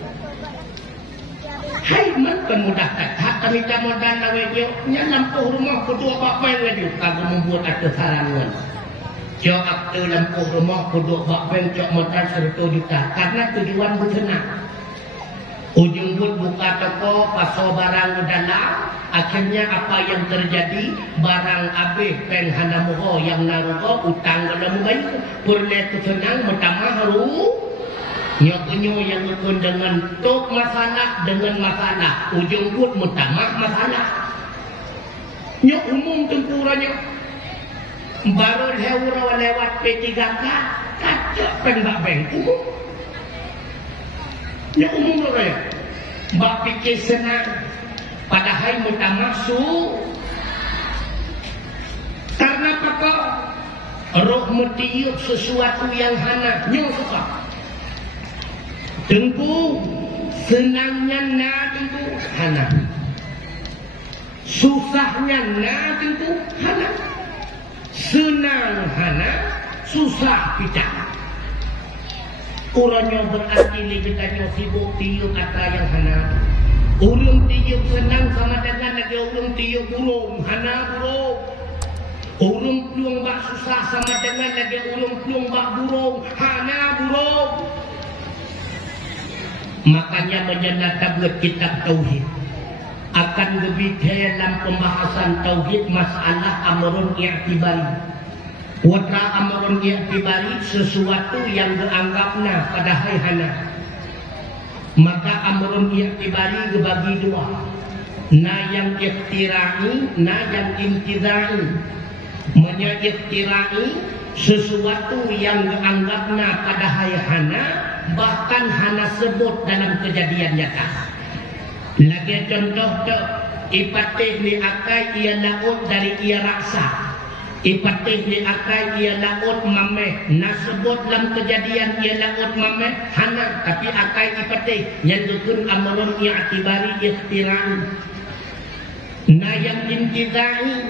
hai man pemudah kata kami tak modal nawe nya lampu rumah kedua bapak lagi kagum membuat ada sarangan jauh akte lampu rumah kedua bapak cok modal 100 juta karena tujuan bersenang ujung buka toko pasal barang dalam akhirnya apa yang terjadi barang habis pen hanamuho yang narugo utang dalam bayi purle senang pertama haru nyok-nyok yang ikut dengan tok masalah dengan masalah ujung pun mutamah masalah nyok umum tempurannya baru lewat P3K kacau pendak bank umum nyok umum ya mbak pikir senang padahal mutamah karena apa roh mutiup sesuatu yang hana nyok suka tengku senangnya na tengku hana susahnya na tengku hana senang hana, susah bicara. Urangnya berarti kita sibuk tiup kata yang hana. Urang tiup senang sama dengan lagi urang tiup burung, hana burung. Urang pluang bak susah sama dengan lagi urang pluang bak burung, hana burung. Makanya menyenata buat kitab tauhid akan lebih dalam pembahasan tauhid masalah amrun i'tibari. Watra amrun i'tibari sesuatu yang dianggapna pada hayhana. Maka amrun i'tibari dibagi dua. Na yang ikhtirai, na yang intizai. Menyiktirai sesuatu yang dianggapna pada hayhana, bahkan hana sebut dalam kejadian nyata. Lagi contoh tu, ipatih ni akai ia laut dari ia raksa. Ipatih ni akai ia laut mameh. Nak sebut dalam kejadian ia laut mameh, hana. Tapi akai ipatih yang dukun amrun i'tibari ikhtira'u. Na yang intizai,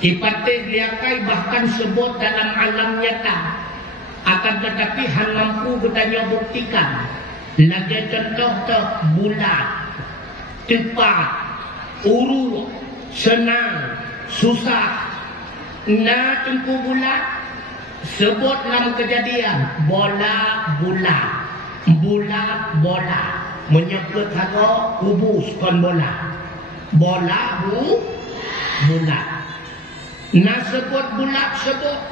ipatih dia akai bahkan sebut dalam alam nyata. Akan tetapi han mampu bertanya buktikan. Lagi contoh tu bulat, tepat, urut, senang, susah. Na tempuh bulat sebut dalam kejadian bola bulat, bulat bola. Menyebut hago kubus kon bola, bola bulat. Na sebut bulat sebut.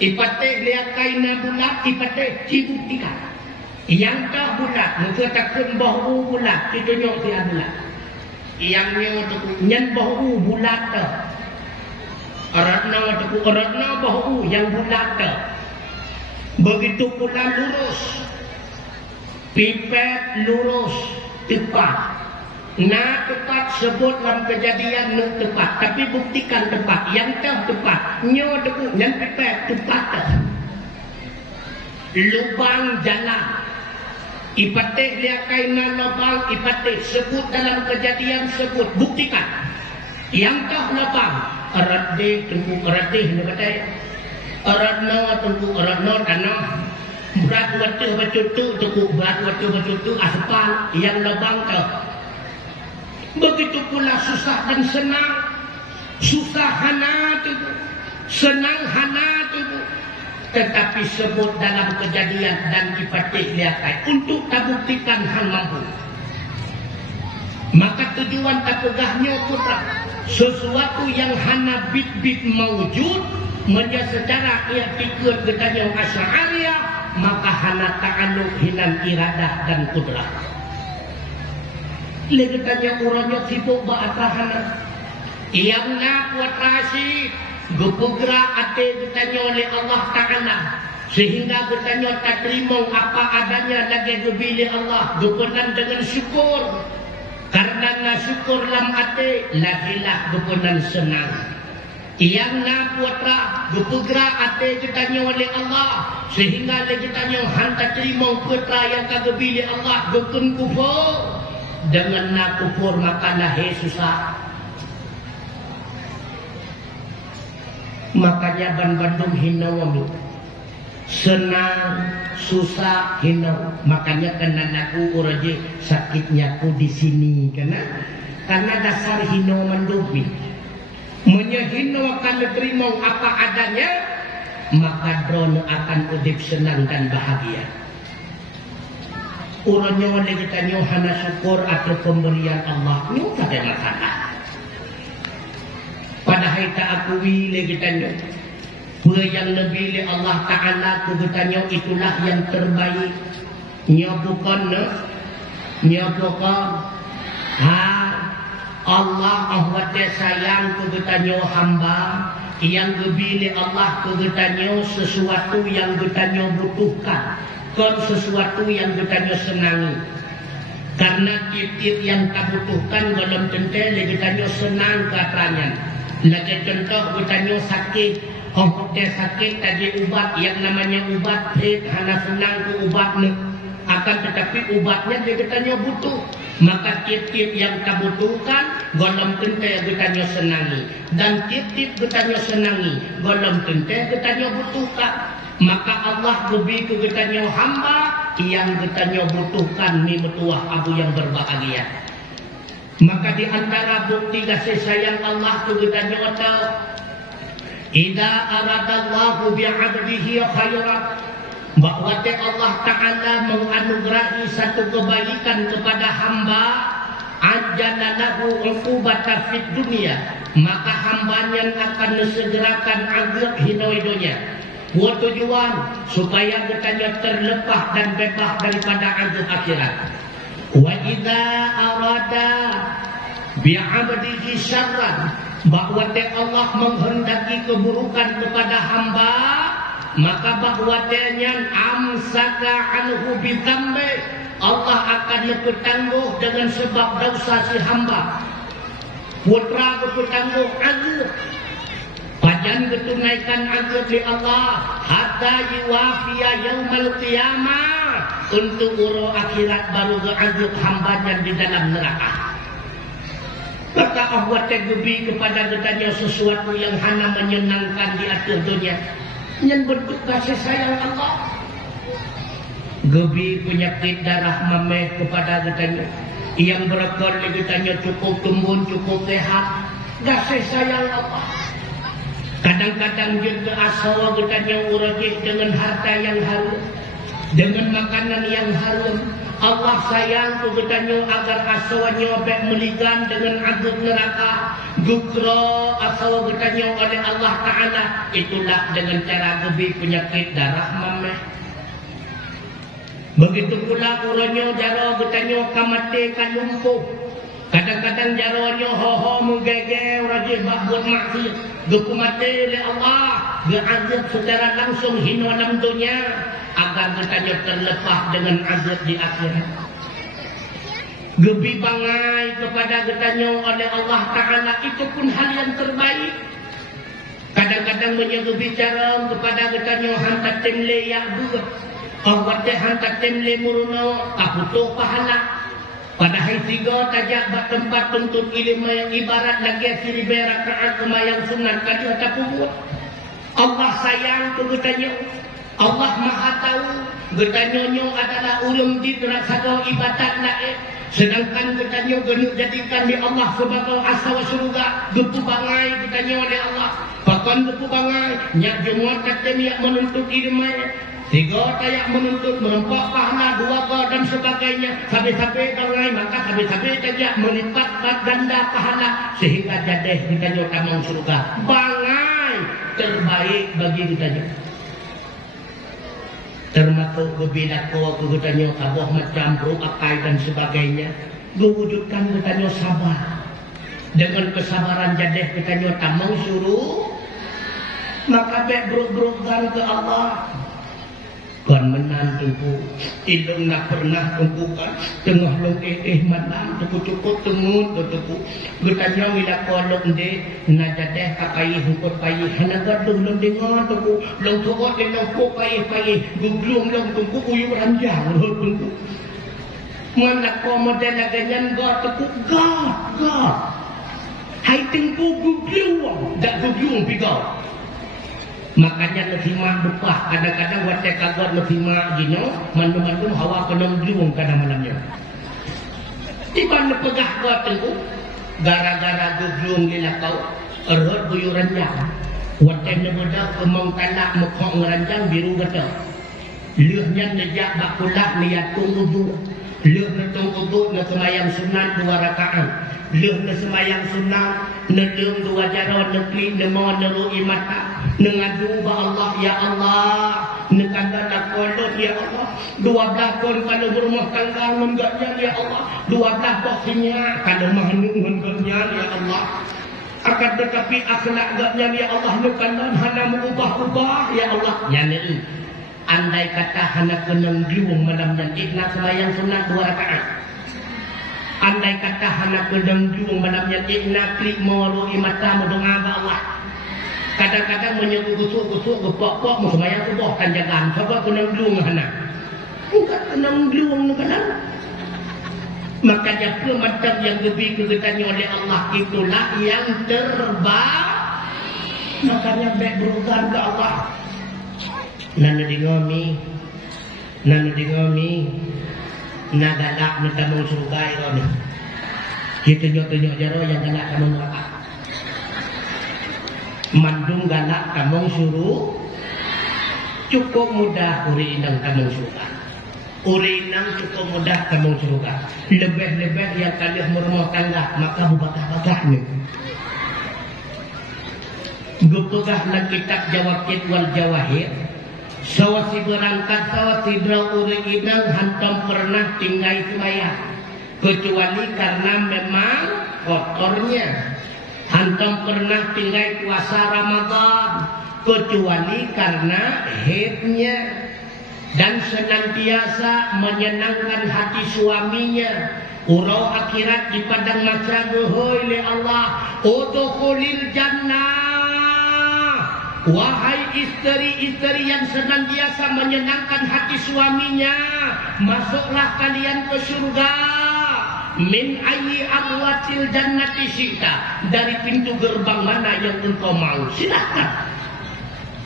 Ipatih lihat kaina bulat, ipatih dibuktikan. Yang tak bulat, muka takkan bahu bulat, itu nyok dia bulat. Yang nyen bahu bulat tu. Eratna bahu yang bulat tu. Begitu pula lurus. Pipet lurus, tepat. Nah tepat sebut dalam kejadian nu tepat, tapi buktikan tepat. Yang tak tepat, nyo debu yang pipet tepat. Lubang jalan. Ipatih dia kaina lubang, ipatih sebut dalam kejadian sebut, buktikan. Yang tak lubang, erat deh tunggu erat deh, nak kata erat no tunggu erat no tanah. Berat waktu bercutu tunggu berat waktu bercutu aspal yang lubang tu. Begitu pula susah dan senang. Susah hana tunggu, senang hana tunggu. Tetapi sebut dalam kejadian dan ipatih liatai untuk tak buktikan han mampu. Maka tujuan tak pegahnya putra sesuatu yang hana bit-bit mawujud menjadi secara ia pikir ketanya asy'ariyah, maka hana ta'alluq hinan iradah dan kudrah. Lagi tanya orangnya sibuk ba'atahana yang nak buat rasyid gepugra ate bertanya oleh Allah Ta'ala sehingga bertanya tak terima apa adanya lagi gebili Allah gepenan dengan syukur karena syukur lam ate lagilah gepenan senang yang nak putra gepugra ate bertanya oleh Allah sehingga lagi tanya hantar terima putra yang tak gebili Allah gepen kufur dengan nak kufur maka lahir susah. Makanya Bandung hinau senang susah hinau. Makanya kena aku uraje sakitnya aku di sini karena dasar hinau mendubi. Menyehinau akan diterima apa adanya, maka drone akan udip senang dan bahagia. Urangnya oleh kita hana syukur atau pemberian Allah ini tak ada masalah. Padahal tak akui lagi tanya. Pura yang lebih li Allah Ta'ala kebertanya itulah yang terbaik. Nya bukan Allah ahwat sayang kebertanya hamba. Yang lebih li Allah kebertanya sesuatu yang bertanya butuhkan. Kon sesuatu yang bertanya senangi. Karena tip-tip yang tak butuhkan dalam tentu lagi tanya senang katanya. Lagi contoh bertanya sakit, dia sakit tadi ubat yang namanya ubat hana senang ke ubat ni. akan tetapi obatnya dia katanya butuh. Maka tip-tip yang tak butuhkan golom tente katanya senangi, dan tip-tip katanya senangi golom tente katanya butuhkan. Maka Allah lebih ke katanya hamba yang katanya butuhkan ni metuah abu yang berbahagia. Maka di antara bukti kasih sayang Allah ke katanya tahu, idza aradallahu bi'abdihi khairan, bahwa Allah Ta'ala menganugerahi satu kebaikan kepada hamba, ajalalahu uqubata fid dunia, maka hambanya akan disegerakan azab hidup-hidupnya. Buat tujuan supaya katanya terlepas dan bebas daripada azab akhirat. Wa idza arada bi'abdihi syarran, bahwa Allah menghendaki keburukan kepada hamba, maka bahwatanya amsaka anhu bidzambi, Allah akan bertangguh dengan sebab dosa si hamba. Putra bertangguh azab, pajan ketunaikan azab di Allah hatta yuwafiya yaumal qiyamah, untuk uru akhirat baru ke azab hambanya di dalam neraka. Maka Allah tegubi kepada katanya sesuatu yang hanya menyenangkan di atas dunia, yang bentuk kasih sayang Allah. Gebi penyakit darah mameh kepada katanya, yang berekor katanya cukup kembun, cukup sehat, kasih sayang Allah. Kadang-kadang juga asawa katanya urajih dengan harta yang harum, dengan makanan yang harum. Allah sayang tu katanya agar asawanya baik meligan dengan azab neraka. Gukro asawa katanya oleh Allah Ta'ala, itulah dengan cara gebi penyakit darah mamah. Begitu pula uranya jaro katanya kamate kan lumpuh. Kadang-kadang jaronya ho-ho menggege rajih buat maksiat. Gekumate oleh Allah, berazab secara langsung hina dalam dunia, agar katanya terlepas dengan azab di akhirat. Gebi bangai kepada katanya oleh Allah Ta'ala, itu pun hal yang terbaik. Kadang-kadang menyegebi cara kepada katanya hantar temle ya'bud, Allah teh hantar temle muruna, tak butuh pahala. Padahal tiga tajak bak tempat tuntut ilmu yang ibarat lagi siribe rakaat semayang sunat kadi tak buat. Allah sayang tu katanya, Allah Maha tahu katanya adalah ulum di satu ibadat naik, sedangkan katanya genuk jadikan di Allah sebagai asal surga. Gepu bangai katanya oleh Allah, bahkan gepu bangai nyak jumuat katanya menuntut ilmu, tiga tayak menuntut menempak pahala, dua dan sebagainya. Sampai-sampai bangai, maka sampai-sampai tayak melipat ganda pahala sehingga jadeh katanya tamang surga. Bangai terbaik bagi katanya. Termasuk kebila kau katanya kabah macam bro akai dan sebagainya. Mewujudkan katanya sabar. Dengan kesabaran jadeh katanya tamang suruh, maka baik bro-brokan ke Allah. Kan menan tunggu ilung nak pernah tunggukan tengah long malam cukup tengun tunggu bertanya bila kolong de najadeh kapai hukut pai hanaga dong dengar tunggu long tuot de long pai guglung long tunggu uyu ranjang tunggu mana ko model ganyan ga tunggu ga hai tunggu guglung dak guglung pigau. Makanya lebih mak bupah, kadang-kadang waktu kagak lebih mak gino, mandu-mandu hawa kenong jung kadang-kadangnya. Iban pegah kau tengku, gara-gara guglung gila kau, erot buyurannya. Waktu nebedak kemong talak mekok ngeranjang biru betul. Lihnya nejak bakulah liat tunggu. Lih netunggu na semayang sunat 2 rakaat. Lih na semayang sunat nedeng 2 jaro nekli nemo nerui mata. Nengadu ba Allah ya Allah, nekanda tak kolot ya Allah. 12 kon kalau berumah tangga menggaknya ya Allah. 12 bosnya kalau mahnung menggaknya ya Allah. Akan tetapi akhlak gaknya ya Allah nekanda hana mengubah-ubah ya Allah. Yani andai kata hana kenang diung malam dan ikhlas semayang sunat 2 rakaat. Andai kata hana kenang diung malam dan ikhlas klik merui mata mendoa ba Allah. Kadang-kadang menyebut gusuk-gusuk gepok-pok mau semayang subuh tanjakan sebab kenang diung hana. Bukan nang luang negara. Makanya pemadam yang lebih kegetanya oleh Allah itulah yang terbaik. Makanya baik berusaha ke Allah. Nana dingomi, nagalak na tamong surga iron. Hitunyo-tunyo jaro yang galak tamong neraka. Mandung galak tamong suruh. Cukup mudah uri inang tamong surga. Uri inang cukup mudah tamong surga. Lebih-lebih yang kalian merumah tangga maka bubakah-bakahnya. Gupegah na kitab Jawakit wal Jawahir. Sawasi berangkat sawasi draw uri inang hantam pernah tinggal semaya. Kecuali karena memang kotornya. Hantam pernah tinggal puasa Ramadan. Kecuali karena haidnya. Dan senantiasa menyenangkan hati suaminya. Urau akhirat di padang mahsyar oleh Allah. Udkhulil jannah. Wahai istri-istri yang senantiasa menyenangkan hati suaminya, masuklah kalian ke surga. Min ayyi abwatil jannati syi'ta, dari pintu gerbang mana yang engkau mau, silakan.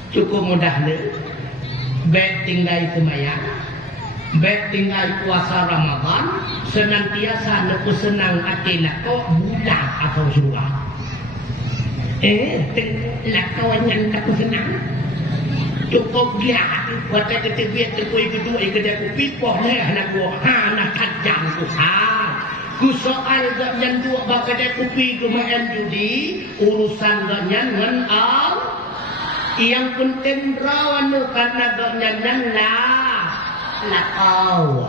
Cukup mudah deh. Baik tinggal sembahyang, baik tinggal puasa Ramadan, senantiasa nak senang hati nak kau budak atau surga. Kawan yang tak senang cukup dia waktu ketibet tekui kedua kedai kopi poh leh anak gua anak tajam ku ku soal gak yang dua bak kedai kopi ku main judi urusan gak nyan al yang penting rawan karena gak nyan lah kau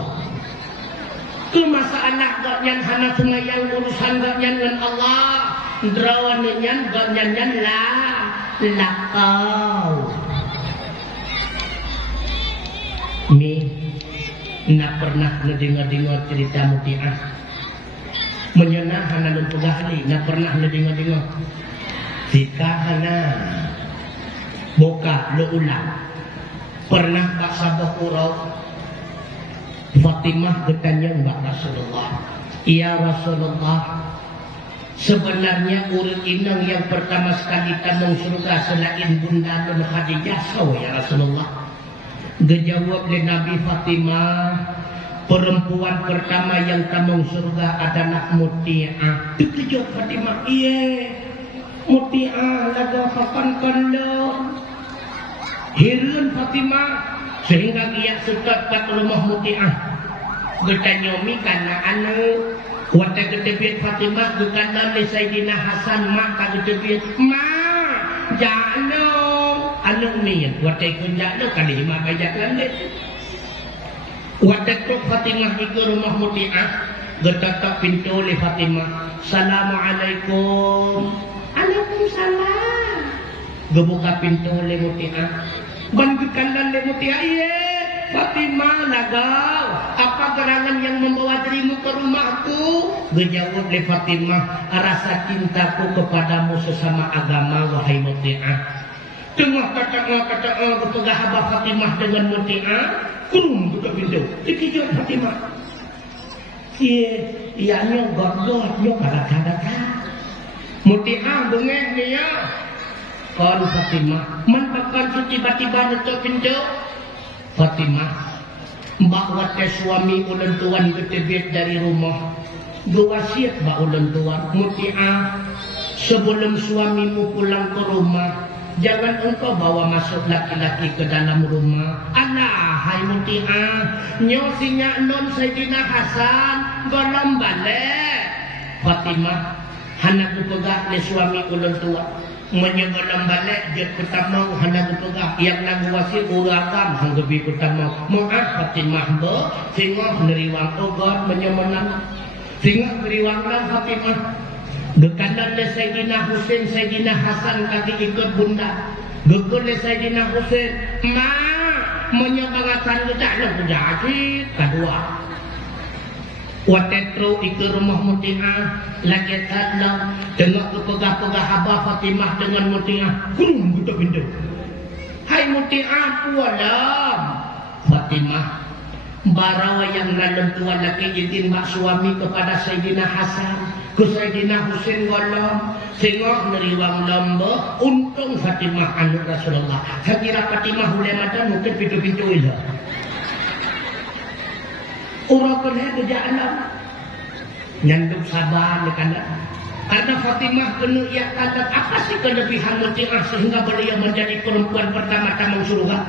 ku masa anak gak nyan hana semayang urusan gak nyan Allah drawan nyan gak nyan lah kau Mi nak pernah ngedengar cerita Muti'ah menyenang hana lumpugahli nak pernah ngedengar jika hana boka lo ulang pernah Pak Sabah Urau Fatimah bertanya Mbak Rasulullah, ya Rasulullah, sebenarnya urut inang yang pertama sekali tamang surga selain Bunda dan Khadijah so ya Rasulullah. Dijawab oleh Nabi Fatimah, perempuan pertama yang tamang surga adalah Muti'ah. Dijawab Fatimah, iya Muti'ah laga kapan kandang hirun Fatimah sehingga ia suka ke rumah Muti'ah. Bertanyomi karena anak waktu ketebit Fatimah berkata oleh Sayyidina Hasan mak ketebit mak jalong anak ni waktu ikut jalong kali mak bajak landet. Waktu itu Fatimah ke rumah Muti'ah berketok pintu oleh Fatimah, Assalamualaikum. Waalaikumsalam. Gebuka pintu oleh Muti'ah, bantukan oleh Muti'ah, iya Fatimah nagau, apa gerangan yang membawa dirimu ke rumahku? Dijawab oleh Fatimah, rasa cintaku kepadamu sesama agama wahai Muti'ah. Tengah kata berpegah Abah Fatimah dengan Muti'ah, kurung buka pintu. Dikijau Fatimah. Iya nyo god nyo kada. Muti'ah bengek dia. Kon Fatimah, mantakan tiba-tiba nutup pintu. Fatimah, mbak wate suami ulen tuan ketebet dari rumah. Berwasiat mbak ulen tuan, Muti'ah, sebelum suamimu pulang ke rumah, jangan engkau bawa masuk laki-laki ke dalam rumah. Alah, hai Muti'ah, nyosinya non Sayyidina Hasan golong balik. Fatimah, hana kupegah le suami ulen tuan. Menyegolam balik dia pertama hendak berpegah yang nak wasit urakan hanggebi pertama maaf Fatimah bo sehingga neriwang ogot menyemenang sehingga neriwanglah Fatimah dekanan le Sayyidina Husain Sayyidina Hasan kaki ikut bunda gekul le Sayyidina Husain ma menyebangatan ledak le pujaki kedua watetro ikut rumah Muti'ah lagi sadlam tengok kepegah-pegah Abah Fatimah dengan Muti'ah kurung buta pintu. Hai Muti'ah pualam. Fatimah Barawa yang nalentuan laki izin mak suami kepada Sayyidina Hasan ke Sayyidina Husain golong sehingga neriwang lomba untung Fatimah anu Rasulullah. Saya kira Fatimah boleh macam mungkin pintu-pintu ilah orang kena berjalan nyandung sabar karena Fatimah kena ia kata apa sih kelebihan Muti'ah sehingga beliau menjadi perempuan pertama tamang surga.